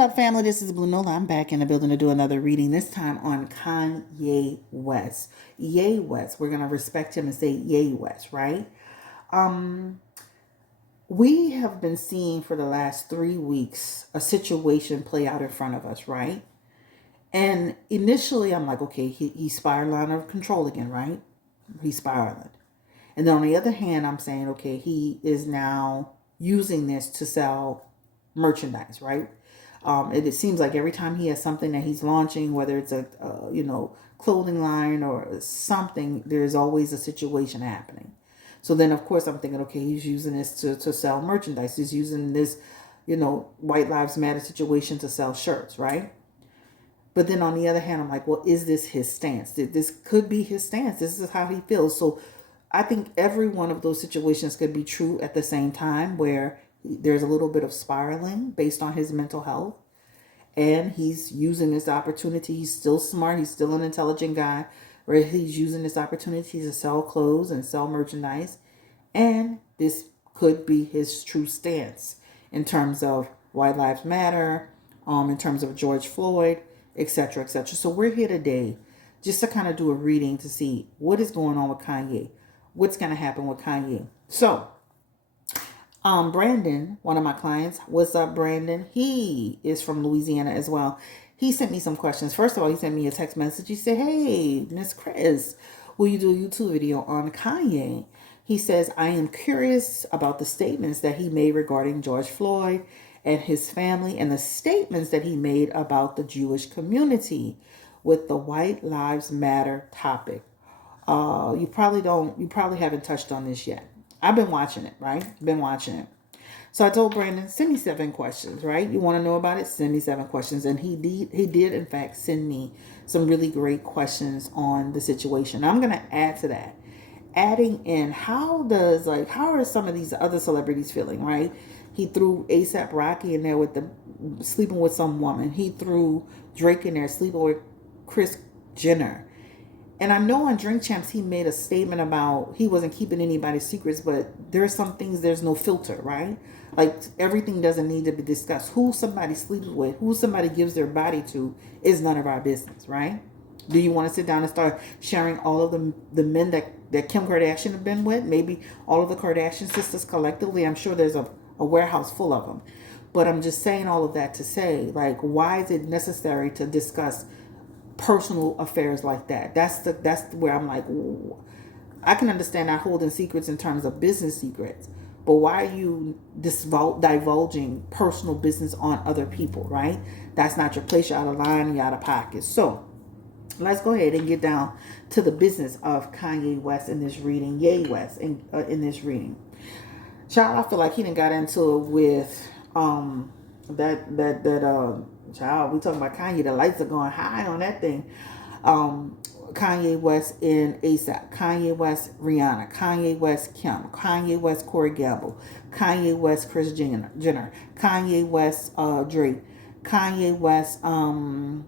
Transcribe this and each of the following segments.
up, family? This is Blue Nola. I'm back in the building to do another reading, this time on Kanye West. Yay West. We're going to respect him and say Yay West, right? We have been seeing for the last 3 weeks a situation play out in front of us, right? And initially I'm like, okay, he's spiraling out of control again, right? He's spiraling. And then on the other hand, I'm saying, okay, he is now using this to sell merchandise, right? It seems like every time he has something that he's launching, whether it's a clothing line or something, there's always a situation happening. So then, of course, I'm thinking, okay, he's using this to sell merchandise. He's using this, White Lives Matter situation to sell shirts, right? But then on the other hand, I'm like, well, is this his stance? This could be his stance. This is how he feels. So I think every one of those situations could be true at the same time, where there's a little bit of spiraling based on his mental health. And he's using this opportunity. He's still smart. He's still an intelligent guy, where he's using this opportunity to sell clothes and sell merchandise. And this could be his true stance in terms of White Lives Matter, in terms of George Floyd, etc., etc. So we're here today just to kind of do a reading to see what is going on with Kanye. What's going to happen with Kanye. So, Brandon, one of my clients, what's up, Brandon? He is from Louisiana as well. He sent me some questions. First of all, he sent me a text message. He said, hey, Miss Chris, will you do a YouTube video on Kanye? He says, I am curious about the statements that he made regarding George Floyd and his family, and the statements that he made about the Jewish community with the White Lives Matter topic. You probably haven't touched on this yet. I've been watching it, right? Been watching it. So I told Brandon, send me 7 questions, right? You want to know about it? Send me 7 questions. And he did in fact send me some really great questions on the situation. I'm going to add to that. Adding in, how are some of these other celebrities feeling, right? He threw A$AP Rocky in there with the sleeping with some woman. He threw Drake in there sleeping with Kris Jenner. And I know on Drink Champs, he made a statement about he wasn't keeping anybody's secrets, but there are some things there's no filter, right? Like everything doesn't need to be discussed. Who somebody sleeps with, who somebody gives their body to is none of our business, right? Do you want to sit down and start sharing all of the men that Kim Kardashian have been with? Maybe all of the Kardashian sisters collectively. I'm sure there's a warehouse full of them. But I'm just saying all of that to say, like, why is it necessary to discuss personal affairs like that? That's where I'm like, ooh. I can understand not holding secrets in terms of business secrets, but why are you divulging personal business on other people, right? That's not your place. You're out of line, you're out of pocket. So let's go ahead and get down to the business of Kanye West in this reading. Yay West in this reading. Child, I feel like he done got into it with child, we talking about Kanye. The lights are going high on that thing. Kanye West and A$AP, Kanye West Rihanna, Kanye West Kim, Kanye West Corey Gamble, Kanye West Kris Jenner, Kanye West Drake, Kanye West Adidas,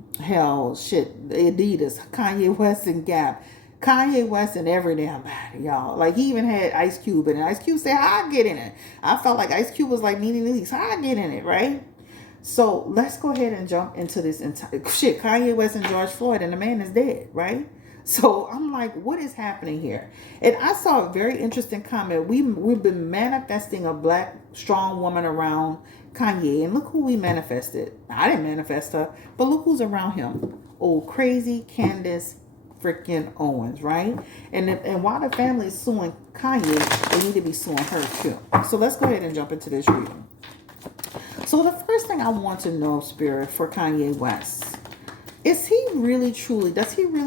Kanye West and Gap, Kanye West and every damn body, y'all. Like, he even had Ice Cube in it. Ice Cube said, "I'll get in it." I felt like Ice Cube was like needing these. I'll get in it, right? So let's go ahead and jump into this entire shit. Kanye West and George Floyd, and the man is dead, right? So I'm like, what is happening here? And I saw a very interesting comment. We've been manifesting a black strong woman around Kanye, and look who we manifested. I didn't manifest her, but look who's around him. Old crazy Candace freaking Owens, right? And while the family is suing Kanye, they need to be suing her too. So let's go ahead and jump into this reading. So the first thing I want to know, Spirit, for Kanye West, does he really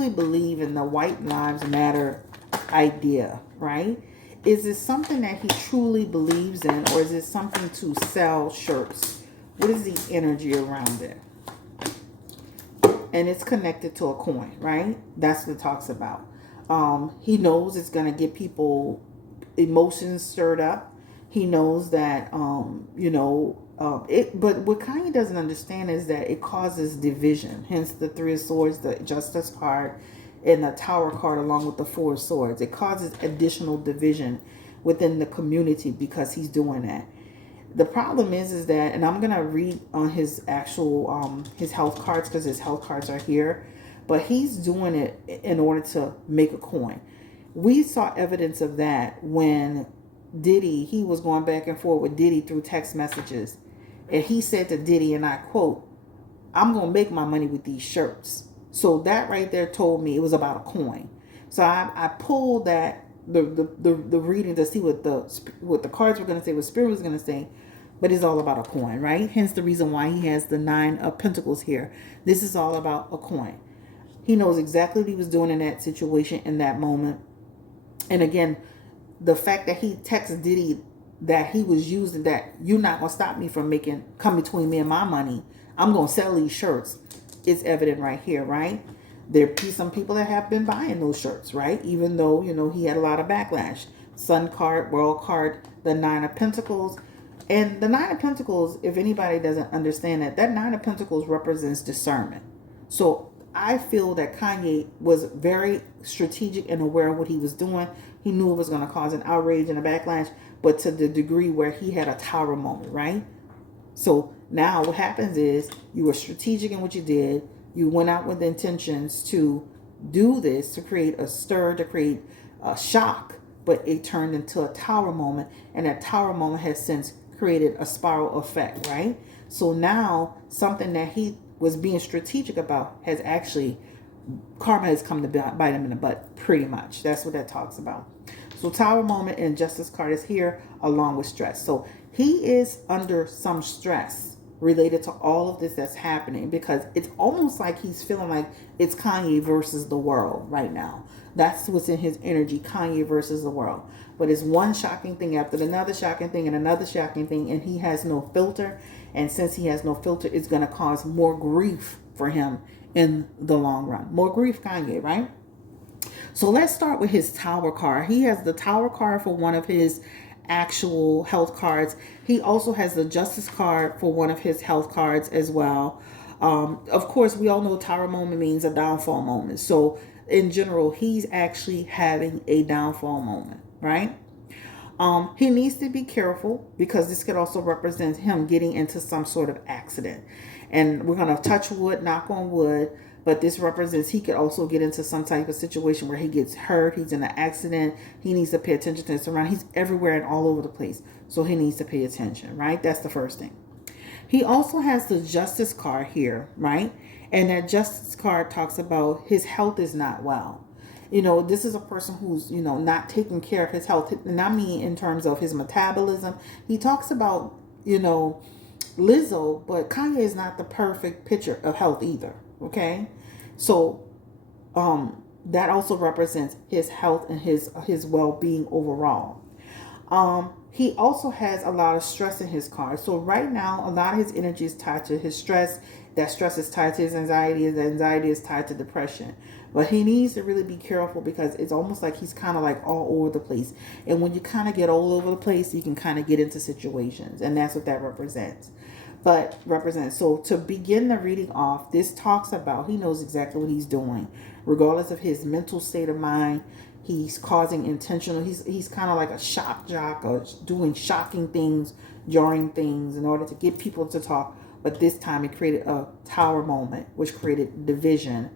believe in the White Lives Matter idea, right? Is it something that he truly believes in, or is it something to sell shirts? What is the energy around it? And it's connected to a coin, right? That's what it talks about. He knows it's going to get people emotions stirred up. He knows that, but what Kanye doesn't understand is that it causes division. Hence the 3 of Swords, the Justice card, and the Tower card along with the 4 of Swords. It causes additional division within the community because he's doing that. The problem is that, and I'm gonna read on his actual his health cards, because his health cards are here, but he's doing it in order to make a coin. We saw evidence of that when Diddy, he was going back and forth with Diddy through text messages, and he said to Diddy, and I quote, "I'm gonna make my money with these shirts." So that right there told me it was about a coin. So I pulled that the reading to see what the cards were gonna say, what spirit was gonna say, but it's all about a coin, right? Hence the reason why he has the 9 of Pentacles here. This is all about a coin. He knows exactly what he was doing in that situation, in that moment. And again, the fact that he texted Diddy that he was using that, "You're not gonna stop me from come between me and my money. I'm gonna sell these shirts," is evident right here, right? There be some people that have been buying those shirts, right? Even though, he had a lot of backlash. Sun card, world card, the 9 of Pentacles. And the 9 of Pentacles, if anybody doesn't understand that 9 of Pentacles represents discernment. So I feel that Kanye was very strategic and aware of what he was doing. He knew it was going to cause an outrage and a backlash, but to the degree where he had a tower moment, right? So now what happens is you were strategic in what you did. You went out with intentions to do this, to create a stir, to create a shock, but it turned into a tower moment, and that tower moment has since created a spiral effect, right? So now something that he was being strategic about has actually, karma has come to bite him in the butt, pretty much. That's what that talks about. So tower moment and justice card is here along with stress. So he is under some stress related to all of this that's happening, because it's almost like he's feeling like it's Kanye versus the world right now. That's what's in his energy, Kanye versus the world. But it's one shocking thing after another shocking thing and another shocking thing, and he has no filter. And since he has no filter, it's going to cause more grief for him in the long run. More grief, Kanye, right? So let's start with his tower card. He has the tower card for one of his actual health cards. He also has the justice card for one of his health cards as well. Of course, we all know tower moment means a downfall moment. So in general, he's actually having a downfall moment, right? He needs to be careful, because this could also represent him getting into some sort of accident. And we're going to touch wood, knock on wood, but this represents he could also get into some type of situation where he gets hurt, he's in an accident, he needs to pay attention to his surroundings. He's everywhere and all over the place, so he needs to pay attention, right? That's the first thing. He also has the justice card here, right? And that justice card talks about his health is not well. This is a person who's, not taking care of his health. And I mean in terms of his metabolism. He talks about, Lizzo, but Kanye is not the perfect picture of health either. Okay? So that also represents his health and his well-being overall. He also has a lot of stress in his card. So right now, a lot of his energy is tied to his stress. That stress is tied to his anxiety. His anxiety is tied to depression. But he needs to really be careful, because it's almost like he's kind of like all over the place. And when you kind of get all over the place, you can kind of get into situations. And that's what that represents. So to begin the reading off, this talks about he knows exactly what he's doing. Regardless of his mental state of mind, he's causing intentional. He's kind of like a shock jock, or doing shocking things, jarring things in order to get people to talk. But this time it created a tower moment, which created division.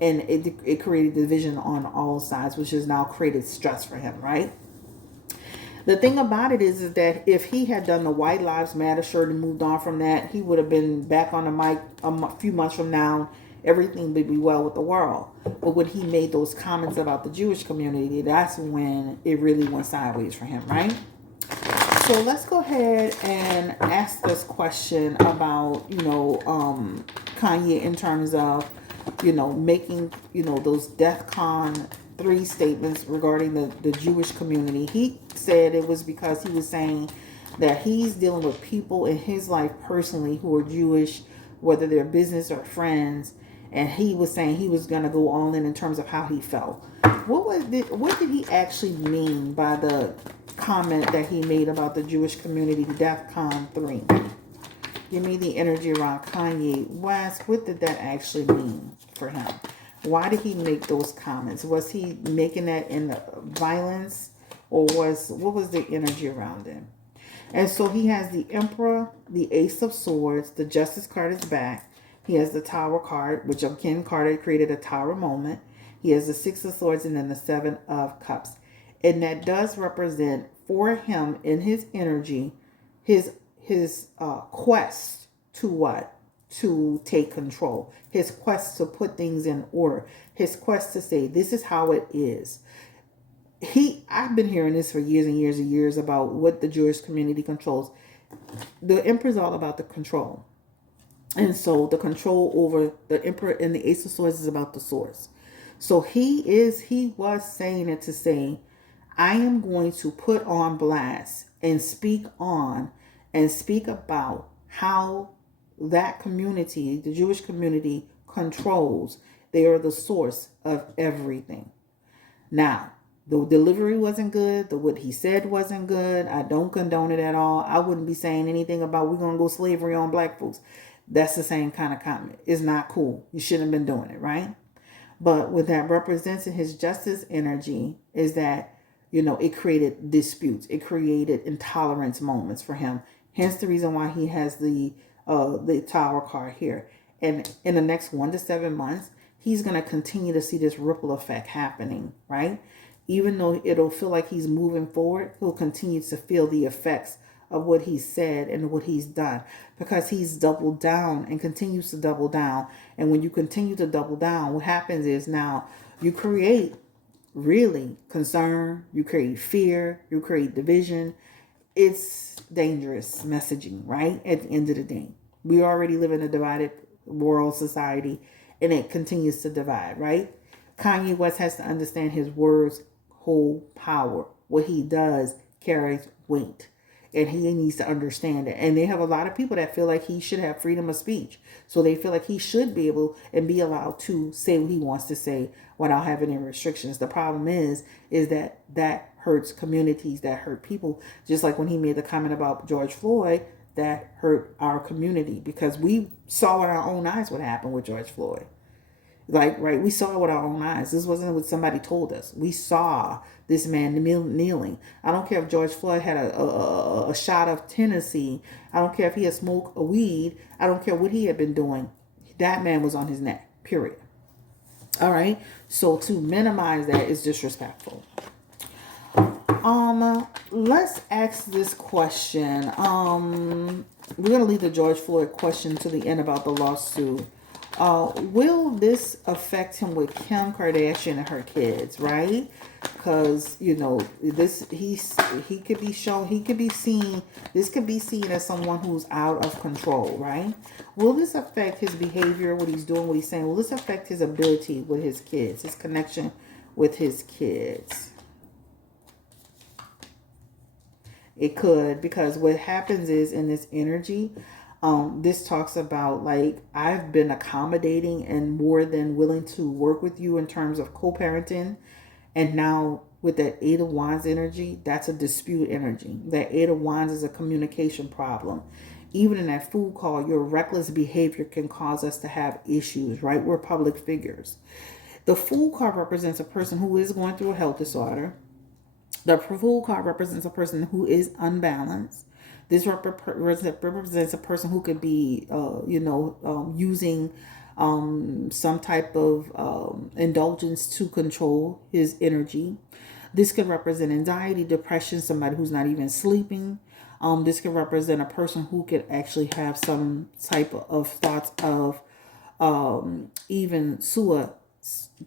And it created division on all sides, which has now created stress for him, right? The thing about it is that if he had done the White Lives Matter shirt and moved on from that, he would have been back on the mic a few months from now. Everything would be well with the world. But when he made those comments about the Jewish community, that's when it really went sideways for him, right? So let's go ahead and ask this question about, Kanye in terms of, making, those DEFCON 3 statements regarding the Jewish community. He said it was because he was saying that he's dealing with people in his life personally who are Jewish, whether they're business or friends, and he was saying he was going to go all in terms of how he felt. What did he actually mean by the comment that he made about the Jewish community, DEFCON 3? Give me the energy around Kanye West. What did that actually mean for him? Why did he make those comments? Was he making that in violence, or what was the energy around him? And so he has the Emperor, the Ace of Swords, the Justice card is back. He has the Tower card, which again, Carter created a Tower moment. He has the Six of Swords and then the Seven of Cups. And that does represent for him in his energy, his quest to what? To take control. His quest to put things in order. His quest to say, this is how it is. I've been hearing this for years and years and years about what the Jewish community controls. The emperor is all about the control. And so the control over the emperor and the Ace of Swords is about the source. So he was saying it to say, I am going to put on blast and speak on and speak about how that community, the Jewish community, controls. They are the source of everything. Now, the delivery wasn't good. What he said wasn't good. I don't condone it at all. I wouldn't be saying anything about we're going to go slavery on black folks. That's the same kind of comment. It's not cool. You shouldn't have been doing it, right? But what that represents in his justice energy is that, it created disputes. It created intolerance moments for him. Hence the reason why he has the Tower card here. And in the next 1 to 7 months, he's going to continue to see this ripple effect happening, right? Even though it'll feel like he's moving forward, he'll continue to feel the effects of what he said and what he's done, because he's doubled down and continues to double down. And when you continue to double down, what happens is now you create really concern, you create fear, you create division. It's dangerous messaging, right? At the end of the day, we already live in a divided world society, and it continues to divide, right? Kanye West has to understand his words hold power. What he does carries weight, and he needs to understand it. And they have a lot of people that feel like he should have freedom of speech, so they feel like he should be able and be allowed to say what he wants to say without having any restrictions. The problem is that hurts communities, that hurt people. Just like when he made the comment about George Floyd, that hurt our community, because we saw with our own eyes what happened with George Floyd. Like, right, we saw it with our own eyes. This wasn't what somebody told us. We saw this man kneeling. I don't care if George Floyd had a shot of Tennessee. I don't care if he had smoked a weed. I don't care what he had been doing. That man was on his neck, period. All right. So to minimize that is disrespectful. Let's ask this question. We're gonna leave the George Floyd question to the end about the lawsuit. Will this affect him with Kim Kardashian and her kids, right? Because this he could be shown, he could be seen. This could be seen as someone who's out of control, right? Will this affect his behavior, what he's doing, what he's saying? Will this affect his ability with his kids, his connection with his kids? It could, because what happens is in this energy, this talks about like, I've been accommodating and more than willing to work with you in terms of co-parenting. And now with that Eight of Wands energy, that's a dispute energy. That Eight of Wands is a communication problem. Even in that Fool call, your reckless behavior can cause us to have issues, right? We're public figures. The Fool card represents a person who is going through a health disorder. The Fool card represents a person who is unbalanced. This represents a person who could be, using some type of indulgence to control his energy. This could represent anxiety, depression, somebody who's not even sleeping. This could represent a person who could actually have some type of thoughts of even suicide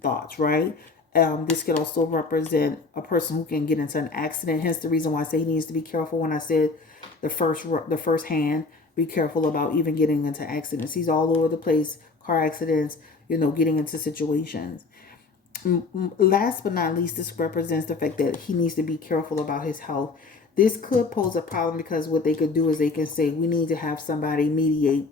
thoughts, right? This could also represent a person who can get into an accident. Hence the reason why I say he needs to be careful when I said the first hand. Be careful about even getting into accidents. He's all over the place, car accidents, getting into situations. Last but not least, this represents the fact that he needs to be careful about his health. This could pose a problem, because what they could do is they can say, we need to have somebody mediate.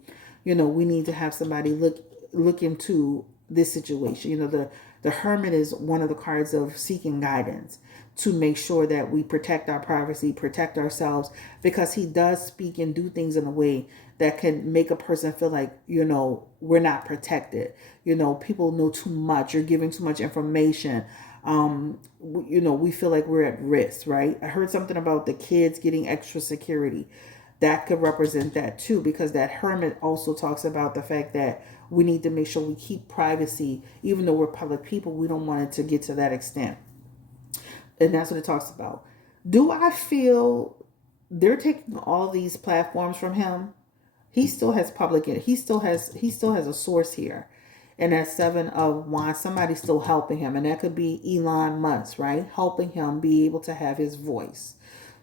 We need to have somebody look into this situation. The Hermit is one of the cards of seeking guidance to make sure that we protect our privacy, protect ourselves, because he does speak and do things in a way that can make a person feel like, we're not protected. People know too much. You're giving too much information. We feel like we're at risk, right? I heard something about the kids getting extra security. That could represent that too, because that hermit also talks about the fact that we need to make sure we keep privacy. Even though we're public people, we don't want it to get to that extent. And that's what it talks about. Do I feel they're taking all these platforms from him? He still has public. He still has a source here, and that 7 of Wands. Somebody's still helping him, and that could be Elon Musk, right? Helping him be able to have his voice.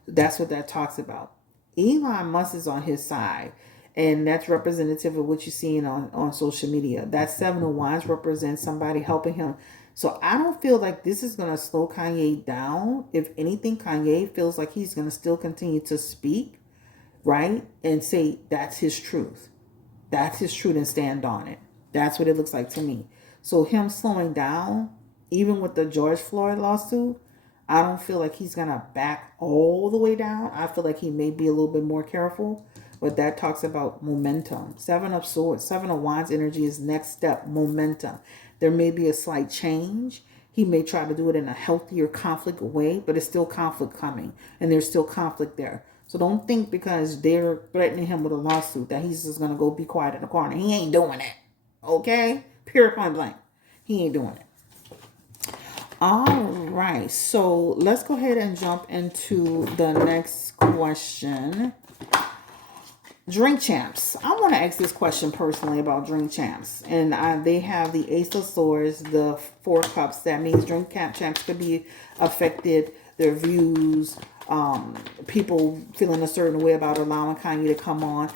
That's what that talks about. Elon Musk is on his side, and that's representative of what you're seeing on social media. That 7 of Wands represents somebody helping him. So I don't feel like this is going to slow Kanye down. If anything, Kanye feels like he's going to still continue to speak, right? And say that's his truth. That's his truth and stand on it. That's what it looks like to me. So him slowing down, even with the George Floyd lawsuit, I don't feel like he's going to back all the way down. I feel like he may be a little bit more careful. But that talks about momentum. 7 of Swords, 7 of Wands energy is next step, momentum. There may be a slight change. He may try to do it in a healthier conflict way, but it's still conflict coming. And there's still conflict there. So don't think because they're threatening him with a lawsuit that he's just going to go be quiet in the corner. He ain't doing it. Okay? Pure point blank. He ain't doing it. All right. So let's go ahead and jump into the next question. Drink champs. I want to ask this question personally about drink champs. And they have the Ace of Swords, the 4 Cups. That means drink champs could be affected. Their views, people feeling a certain way about allowing Kanye to come on.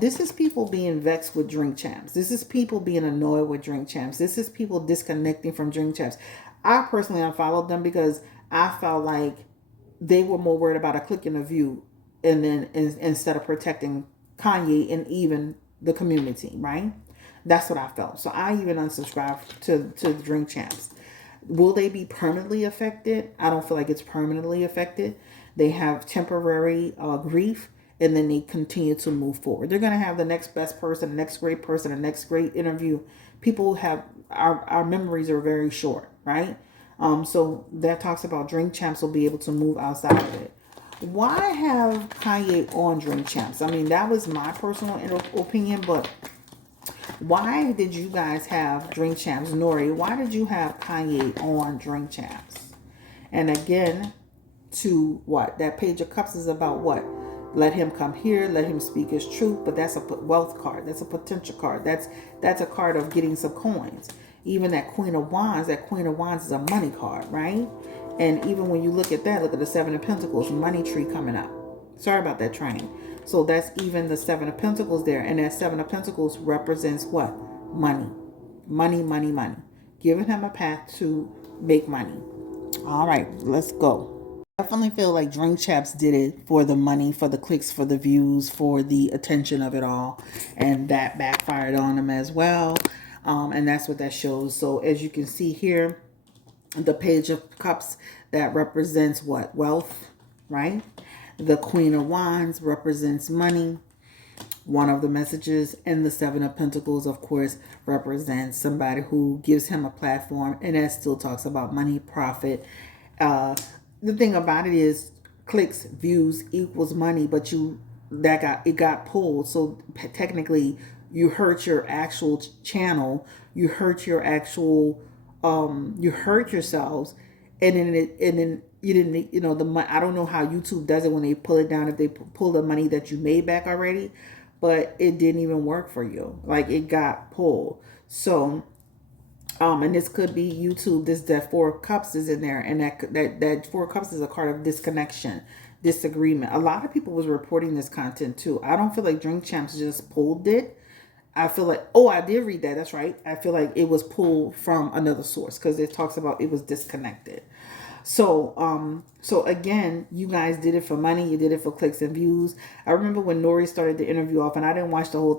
This is people being vexed with drink champs. This is people being annoyed with drink champs. This is people disconnecting from drink champs. I personally unfollowed them because I felt like they were more worried about a click and a view, and then instead of protecting Kanye and even the community, right? That's what I felt. So I even unsubscribed to the drink champs. Will they be permanently affected? I don't feel like it's permanently affected. They have temporary grief, and then they continue to move forward. They're going to have the next best person, the next great person, the next great interview. People have our memories are very short, right? So that talks about drink champs will be able to move outside of it. Why have Kanye on drink champs? I mean, that was my personal opinion, but why did you guys have drink champs? Nori, why did you have Kanye on drink champs? And again, to what? That Page of Cups is about what? Let him come here, let him speak his truth, but that's a wealth card. That's a potential card. That's a card of getting some coins. Even that Queen of Wands is a money card, right? And even when you look at that, look at the 7 of Pentacles, money tree coming up. Sorry about that train. So that's even the 7 of Pentacles there. And that 7 of Pentacles represents what? Money. Money, money, money. Giving him a path to make money. All right, let's go. Definitely feel like drink champs did it for the money, for the clicks, for the views, for the attention of it all. And that backfired on him as well. And that's what that shows. So as you can see here, the Page of Cups, that represents what? Wealth, right? The Queen of Wands represents money, one of the messages, and the 7 of Pentacles, of course, represents somebody who gives him a platform, and that still talks about money, profit. The thing about it is clicks, views equals money, but it got pulled. So technically you hurt your actual channel, you hurt your actual you hurt yourselves, and then you didn't, I don't know how YouTube does it when they pull it down, if they pull the money that you made back already, but it didn't even work for you. Like, it got pulled. So and this could be YouTube. That 4 Cups is in there, and that 4 Cups is a card of disconnection, disagreement. A lot of people was reporting this content too. I don't feel like drink champs just pulled it. I feel like, I did read that. That's right. I feel like it was pulled from another source because it talks about it was disconnected. So again, you guys did it for money. You did it for clicks and views. I remember when Nori started the interview off, and I didn't watch the whole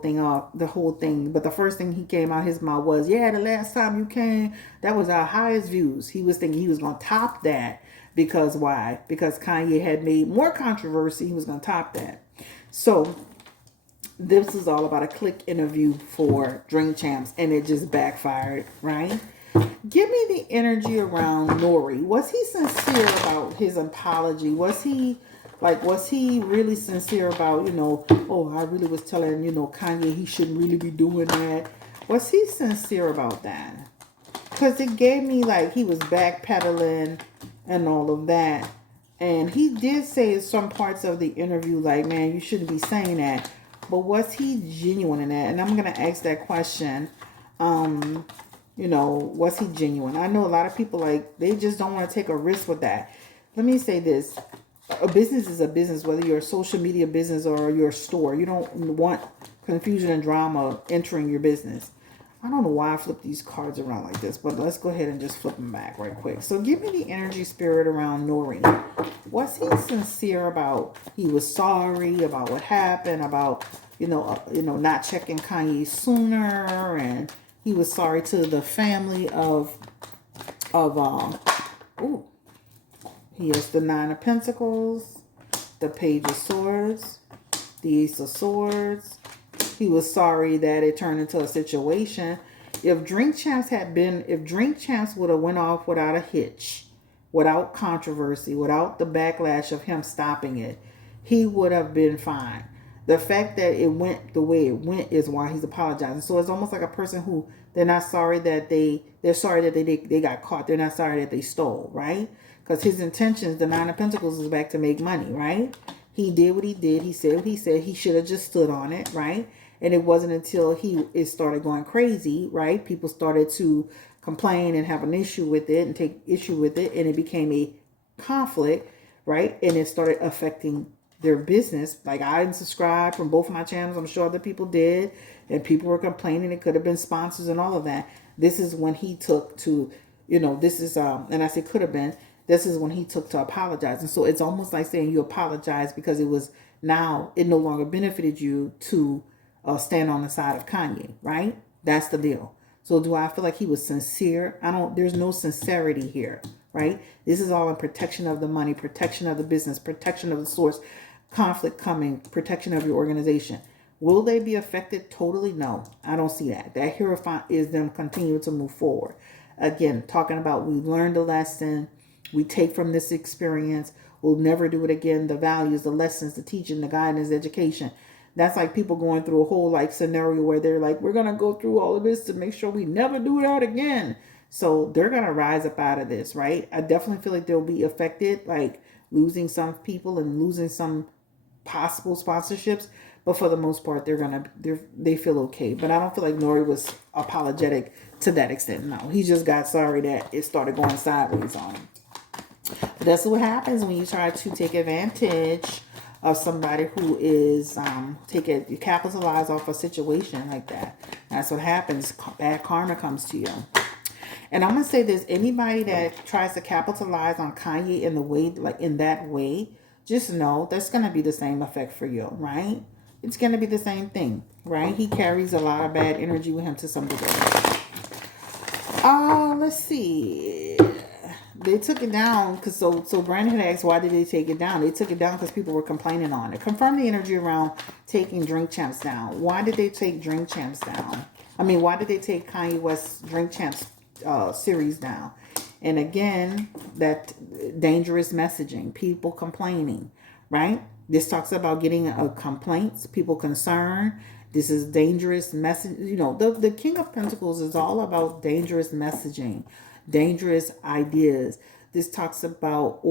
thing, but the first thing he came out his mouth was, yeah, the last time you came, that was our highest views. He was thinking he was going to top that because why? Because Kanye had made more controversy. He was going to top that. So this is all about a click interview for drink champs, and it just backfired, right? Give me the energy around Nori. Was he sincere about his apology? Was he really sincere about, oh, I really was telling, Kanye he shouldn't really be doing that. Was he sincere about that? Because it gave me like he was backpedaling and all of that. And he did say in some parts of the interview, like, man, you shouldn't be saying that. But was he genuine in that? And I'm going to ask that question. Was he genuine? I know a lot of people, like, they just don't want to take a risk with that. Let me say this. A business is a business, whether you're a social media business or your store. You don't want confusion and drama entering your business. I don't know why I flipped these cards around like this, but let's go ahead and just flip them back right quick. So give me the energy spirit around Nori. Was he sincere about he was sorry about what happened, about not checking Kanye sooner, and he was sorry to the family ooh, he has the Nine of Pentacles, the Page of Swords, the Ace of Swords. He was sorry that it turned into a situation. If Drink Champs would have went off without a hitch, without controversy, without the backlash of him stopping it, he would have been fine. The fact that it went the way it went is why he's apologizing. So it's almost like a person who they're not sorry that they're sorry that they got caught. They're not sorry that they stole, right? Because his intentions, the Nine of Pentacles, is back to make money, right? He did what he did. He said what he said. He should have just stood on it, right? And it wasn't until it started going crazy, right? People started to complain and have an issue with it and take issue with it. And it became a conflict, right? And it started affecting their business. Like, I unsubscribed from both of my channels. I'm sure other people did. And people were complaining. It could have been sponsors and all of that. This is when he took to, and I say could have been, this is when he took to apologize. And so it's almost like saying you apologize because it no longer benefited you to stand on the side of Kanye, right? That's the deal. So do I feel like he was sincere? There's no sincerity here, right? This is all in protection of the money, protection of the business, protection of the source, conflict coming, protection of your organization. Will they be affected totally? No, I don't see that. That Hierophant is them continuing to move forward. Again, talking about we learned a lesson, we take from this experience, we'll never do it again. The values, the lessons, the teaching, the guidance, the education. That's like people going through a whole scenario where they're like, we're going to go through all of this to make sure we never do that again. So they're going to rise up out of this, right? I definitely feel like they'll be affected, like losing some people and losing some possible sponsorships. But for the most part, they feel okay. But I don't feel like Nori was apologetic to that extent. No, he just got sorry that it started going sideways on him. But that's what happens when you try to take advantage of somebody who is capitalize off a situation like that. That's what happens. Bad karma comes to you. And I'm gonna say this: anybody that tries to capitalize on Kanye in that way, just know that's gonna be the same effect for you, right? It's gonna be the same thing, right? He carries a lot of bad energy with him to some degree. Let's see. They took it down because so Brandon had asked why did they take it down? They took it down because people were complaining on it. Confirm the energy around taking Drink Champs down. Why did they take Drink Champs down? Why did they take Kanye West's Drink Champs series down? And again, that dangerous messaging, people complaining, right? This talks about getting complaints, people concerned. This is dangerous message. The King of Pentacles is all about dangerous messaging, dangerous ideas. This talks about,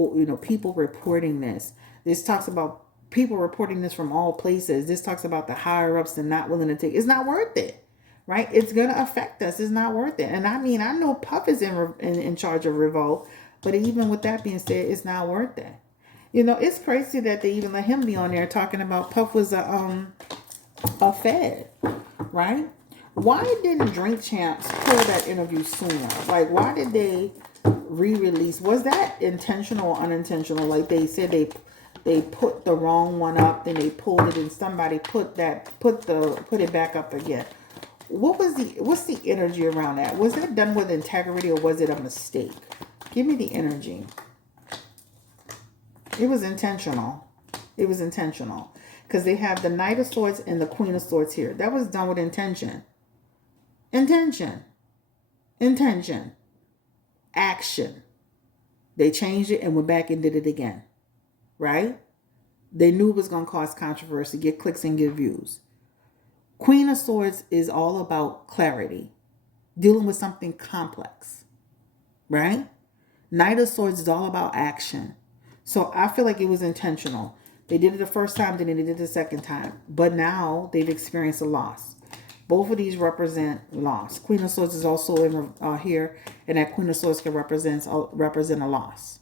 people reporting this. This talks about people reporting this from all places. This talks about the higher ups and not willing to take. It's not worth it, right? It's going to affect us. It's not worth it. And I know Puff is in charge of Revolt, but even with that being said, it's not worth it. It's crazy that they even let him be on there talking about Puff was a Fed, right? Why didn't Drink Champs pull that interview sooner? Like, why did they re-release? Was that intentional or unintentional? Like they said they put the wrong one up, then they pulled it, and somebody put it back up again. What's the energy around that? Was that done with integrity or was it a mistake? Give me the energy. It was intentional. It was intentional. Because they have the Knight of Swords and the Queen of Swords here. That was done with intention. Intention. action. They changed it and went back and did it again, right? They knew it was going to cause controversy, get clicks and get views. Queen of Swords is all about clarity, dealing with something complex, right? Knight of Swords is all about action. So I feel like it was intentional. They did it the first time, then they did it the second time. But now they've experienced a loss. Both of these represent loss. Queen of Swords is also in here, and that Queen of Swords can represent a loss.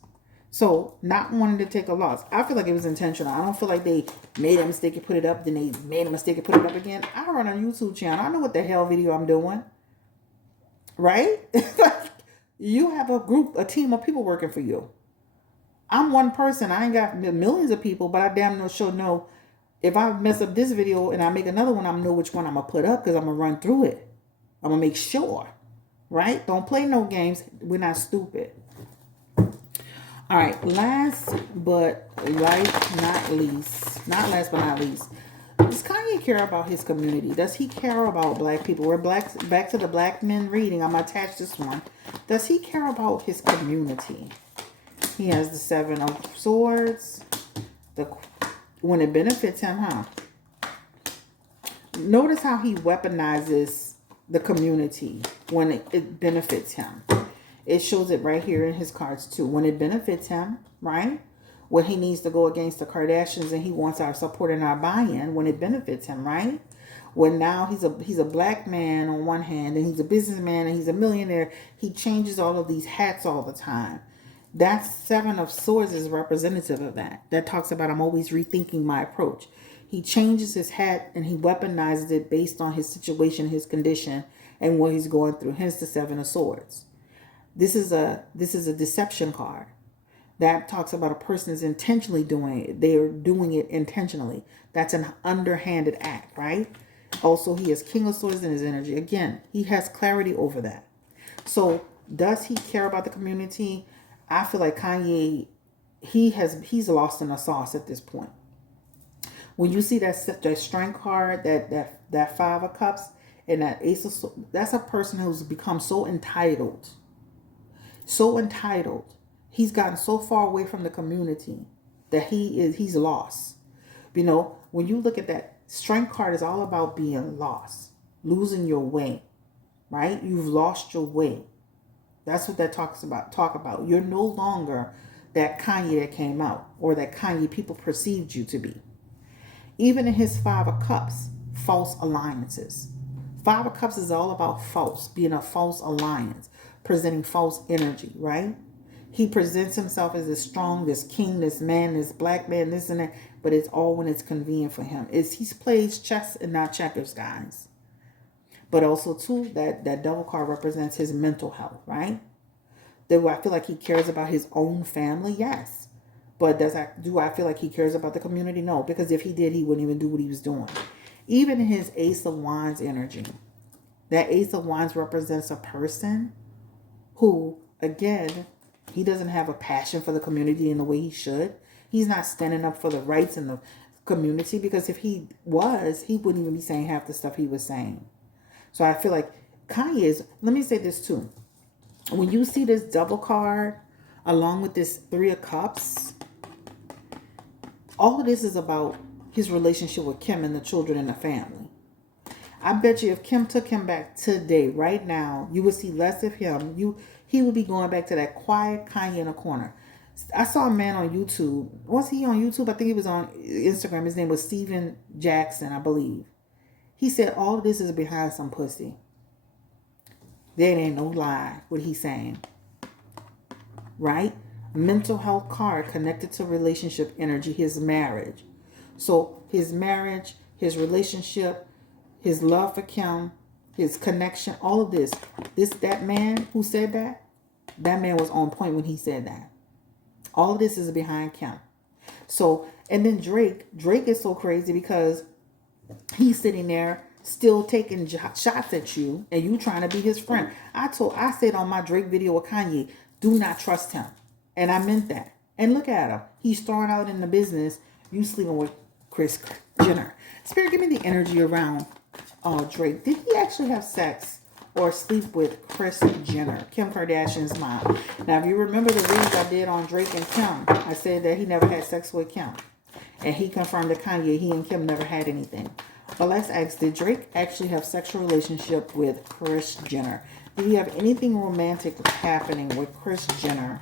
So not wanting to take a loss. I feel like it was intentional. I don't feel like they made a mistake and put it up, then they made a mistake and put it up again. I run a YouTube channel. I know what the hell video I'm doing. Right? You have a team of people working for you. I'm one person. I ain't got millions of people, but I damn sure know if I mess up this video and I make another one, I know which one I'm going to put up because I'm going to run through it. I'm going to make sure. Right? Don't play no games. We're not stupid. All right. Last but not least. Does Kanye care about his community? Does he care about black people? We're back to the black men reading. I'm going to attach this one. Does he care about his community? He has the Seven of Swords. When it benefits him, huh? Notice how he weaponizes the community when it benefits him. It shows it right here in his cards too. When it benefits him, right? When he needs to go against the Kardashians and he wants our support and our buy-in, when it benefits him, right? When now he's a black man on one hand and he's a businessman and he's a millionaire. He changes all of these hats all the time. That Seven of Swords is representative of that. That talks about I'm always rethinking my approach. He changes his hat and he weaponizes it based on his situation, his condition, and what he's going through. Hence the Seven of Swords. This is a deception card. That talks about a person is intentionally doing it. They are doing it intentionally. That's an underhanded act, right? Also, he has King of Swords in his energy. Again, he has clarity over that. So does he care about the community? I feel like Kanye, he's lost in the sauce at this point. When you see that strength card, that Five of Cups and that Ace of Swords, that's a person who's become so entitled. So entitled. He's gotten so far away from the community that he's lost. You know, when you look at that strength card, is all about being lost, losing your way, right? You've lost your way. That's what that talk about. You're no longer that Kanye that came out or that Kanye people perceived you to be. Even in his Five of Cups, false alliances. Five of Cups is all about false, being a false alliance, presenting false energy, right? He presents himself as this strong, this king, this man, this black man, this and that, but it's all when it's convenient for him. He plays chess and not checkers, guys. But also, too, that devil card represents his mental health, right? Do I feel like he cares about his own family? Yes. But do I feel like he cares about the community? No. Because if he did, he wouldn't even do what he was doing. Even in his Ace of Wands energy, that Ace of Wands represents a person who, again, he doesn't have a passion for the community in the way he should. He's not standing up for the rights in the community, because if he was, he wouldn't even be saying half the stuff he was saying. So I feel like Kanye is, let me say this too. When you see this double card along with this Three of Cups, all of this is about his relationship with Kim and the children and the family. I bet you if Kim took him back today, right now, you would see less of him. He would be going back to that quiet Kanye in a corner. I saw a man on YouTube. Was he on YouTube? I think he was on Instagram. His name was Steven Jackson, I believe. He said all of this is behind some pussy. There ain't no lie what he's saying. Right? Mental health card connected to relationship energy, his marriage. So his marriage, his relationship, his love for Kim, his connection, all of this. That man who said that man was on point when he said that. All of this is behind Kim. So, and then Drake is so crazy because he's sitting there still taking shots at you and you trying to be his friend. I said on my Drake video with Kanye, do not trust him. And I meant that. And look at him. He's thrown out in the business. You sleeping with Kris Jenner. Spirit, give me the energy around Drake. Did he actually have sex or sleep with Kris Jenner, Kim Kardashian's mom. Now, if you remember the reads I did on Drake and Kim, I said that he never had sex with Kim. And he confirmed to Kanye he and Kim never had anything. But let's ask, did Drake actually have sexual relationship with Kris Jenner? Did he have anything romantic happening with Kris Jenner?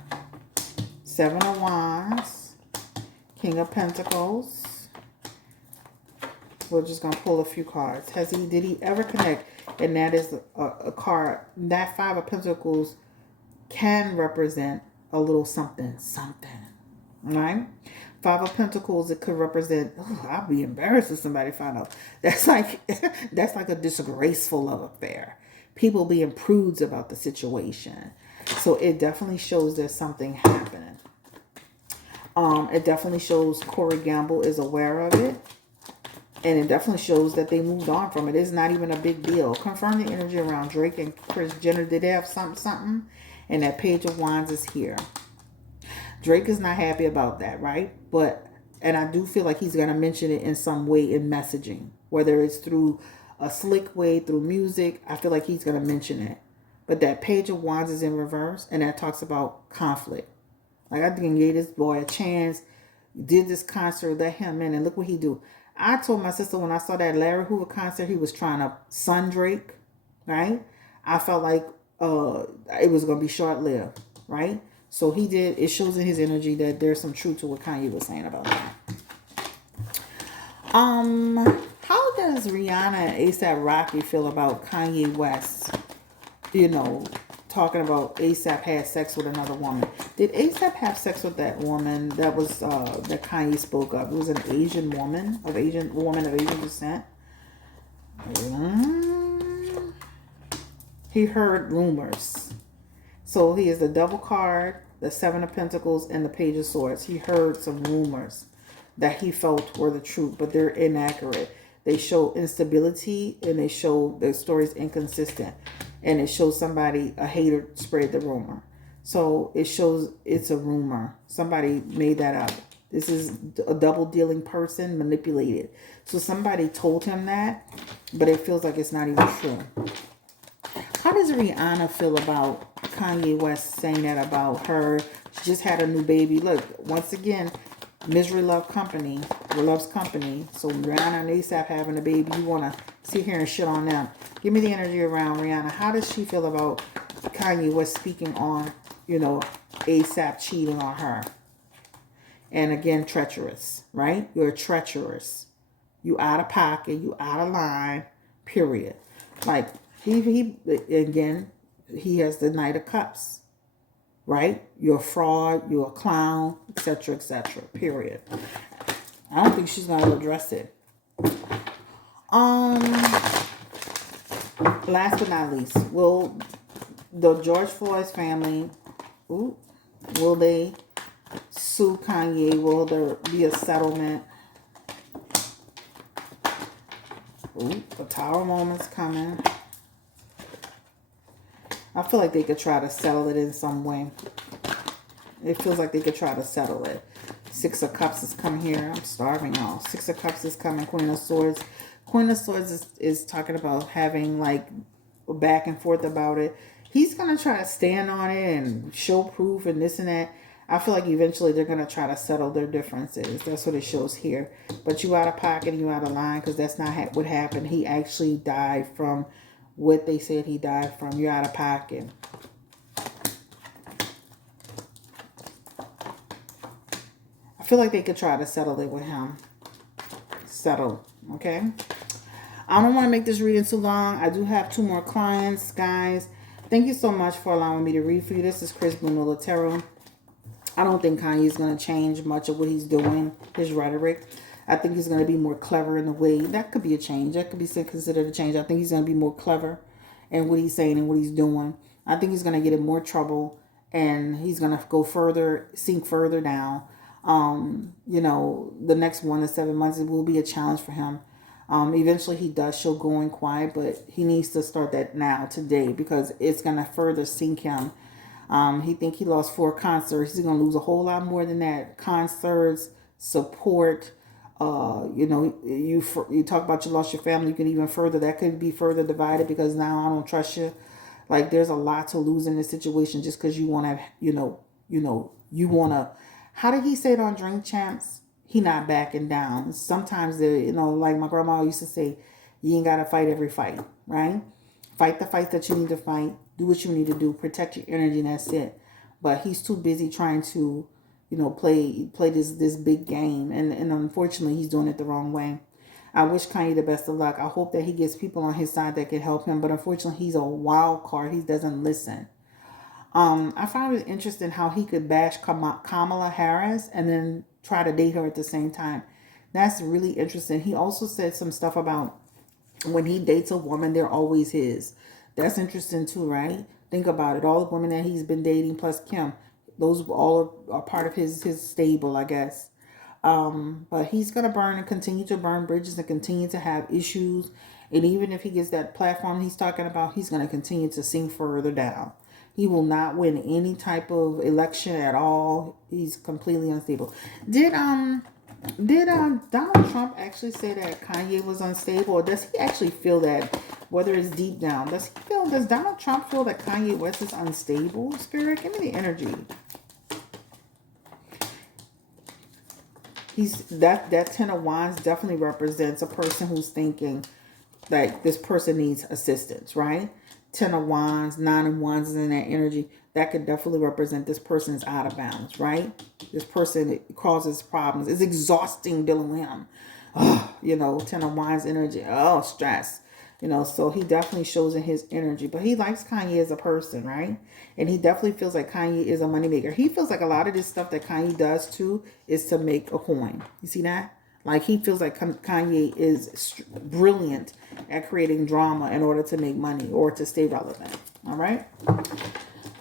Seven of Wands, King of Pentacles. We're just going to pull a few cards. Did he ever connect? And that is a card. That Five of Pentacles can represent a little something. Right? Five of Pentacles, it could represent, I'll be embarrassed if somebody found out. That's like a disgraceful love affair. People being prudes about the situation. So it definitely shows there's something happening. It definitely shows Corey Gamble is aware of it. And it definitely shows that they moved on from it. It's not even a big deal. Confirm the energy around Drake and Kris Jenner. Did they have something? And that Page of Wands is here. Drake is not happy about that, right? And I do feel like he's going to mention it in some way in messaging. Whether it's through a slick way, through music. I feel like he's going to mention it. But that Page of Wands is in reverse. And that talks about conflict. Like, I think gave this boy a chance. Did this concert, let him in. And look what he do. I told my sister when I saw that Larry Hoover concert, he was trying to sun Drake, right? I felt like it was going to be short-lived, right? So he did. It shows in his energy that there's some truth to what Kanye was saying about that. How does Rihanna and ASAP Rocky feel about Kanye West, talking about ASAP had sex with another woman? Did ASAP have sex with that woman that was that Kanye spoke of? It was an Asian woman of Asian descent. He heard rumors. So he is the Devil card, the Seven of Pentacles, and the Page of Swords. He heard some rumors that he felt were the truth, but they're inaccurate. They show instability, and they show the story's inconsistent. And it shows somebody, a hater, spread the rumor. So it shows it's a rumor. Somebody made that up. This is a double-dealing person manipulated. So somebody told him that, but it feels like it's not even true. How does Rihanna feel about Kanye West saying that about her? She just had a new baby. Look, once again, misery loves company. So Rihanna and ASAP having a baby, you want to sit here and shit on them. Give me the energy around Rihanna. How does she feel about Kanye West speaking on, ASAP cheating on her? And again, treacherous, right? You're treacherous. You out of pocket. You out of line, period. Like, he has the Knight of Cups, right? You're a fraud. You're a clown, etc., period. I don't think she's going to address it. Last but not least, will the George Floyd's family, will they sue Kanye? Will there be a settlement? The Tower moment's coming. I feel like they could try to settle it in some way. It feels like they could try to settle it. Six of Cups is coming here. I'm starving, y'all. Six of Cups is coming. Queen of Swords. Queen of Swords is talking about having like back and forth about it. He's going to try to stand on it and show proof and this and that. I feel like eventually they're going to try to settle their differences. That's what it shows here. But you out of pocket and you out of line, because that's not what happened. He actually died from what they said he died from. You're out of pocket. I feel like they could try to settle it with him. Settle, okay? I don't want to make this reading too long. I do have 2 more clients, guys. Thank you so much for allowing me to read for you. This is Chris Nola Tarot. I don't think Kanye is going to change much of what he's doing, his rhetoric. I think he's going to be more clever in a way. That could be a change. That could be considered a change. I think he's going to be more clever in what he's saying and what he's doing. I think he's going to get in more trouble, and he's going to go further, sink further down. The next 1 to 7 months, it will be a challenge for him. Eventually he does show going quiet, but he needs to start that now, today, because it's going to further sink him. He think he lost 4 concerts. He's going to lose a whole lot more than that. Concerts, support, you talk about you lost your family. You can even further, that could be further divided, because now I don't trust you. Like there's a lot to lose in this situation just because you want to, you want to. How did he say it on Drink Champs? He not backing down. Sometimes like my grandma used to say, you ain't gotta fight every fight, right? Fight the fight that you need to fight. Do what you need to do. Protect your energy, and that's it. But he's too busy trying to, play this big game, and unfortunately, he's doing it the wrong way. I wish Kanye the best of luck. I hope that he gets people on his side that can help him. But unfortunately, he's a wild card. He doesn't listen. I found it interesting how he could bash Kamala Harris and then try to date her at the same time. That's really interesting. He also said some stuff about when he dates a woman, they're always his. That's interesting too, right? Think about it. All the women that he's been dating plus Kim, those all are part of his stable, I guess. But he's gonna burn and continue to burn bridges and continue to have issues. And even if he gets that platform he's talking about, he's gonna continue to sink further down. He will not win any type of election at all. He's completely unstable. Did Donald Trump actually say that Kanye was unstable, or does he actually feel that? Whether it's deep down, does Donald Trump feel that Kanye West is unstable? Spirit, give me the energy. That 10 of Wands definitely represents a person who's thinking like this person needs assistance, right? 10 of Wands, 9 of Wands is in that energy. That could definitely represent this person is out of bounds, right? This person causes problems. It's exhausting dealing with him. Oh, 10 of Wands energy. Oh, stress. So he definitely shows in his energy. But he likes Kanye as a person, right? And he definitely feels like Kanye is a moneymaker. He feels like a lot of this stuff that Kanye does too is to make a coin. You see that? Like he feels like Kanye is brilliant at creating drama in order to make money or to stay relevant. All right.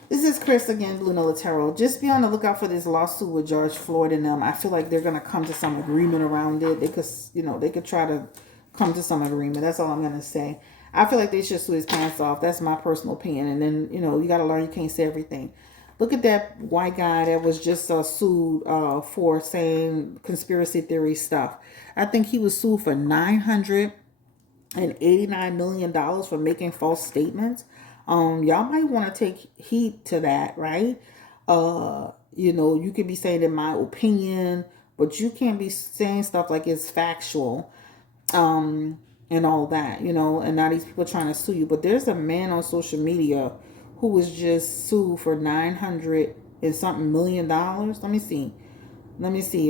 This is Chris again, Blue Nola Tarot. Just be on the lookout for this lawsuit with George Floyd and them. I feel like they're gonna come to some agreement around it. They could try to come to some agreement. That's all I'm gonna say. I feel like they should sue his pants off. That's my personal opinion. And then you gotta learn you can't say everything. Look at that white guy that was just sued for saying conspiracy theory stuff. I think he was sued for $989 million for making false statements. Y'all might want to take heed to that, right? You could be saying in my opinion, but you can't be saying stuff like it's factual, and all that, and now these people trying to sue you. But there's a man on social media who was just sued for 900 and something million dollars. Let me see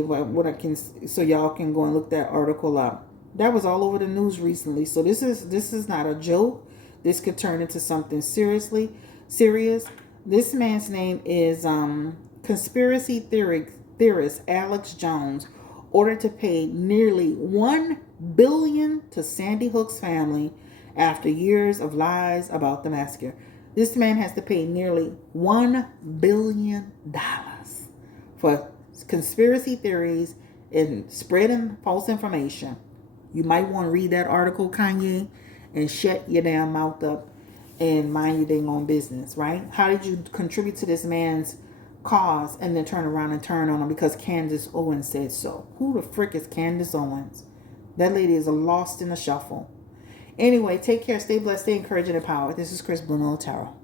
what I can, so y'all can go and look that article up. That was all over the news recently. So this is not a joke. This could turn into something serious. This man's name is conspiracy theorist Alex Jones, ordered to pay nearly $1 billion to Sandy Hook's family after years of lies about the massacre. This man has to pay nearly $1 billion for conspiracy theories and spreading false information. You might want to read that article, Kanye, and shut your damn mouth up and mind your dang own business, right? How did you contribute to this man's cause and then turn around and turn on him because Candace Owens said so? Who the frick is Candace Owens? That lady is lost in the shuffle. Anyway, take care, stay blessed, stay encouraged and empowered. This is Chris Blue Nola Tarot.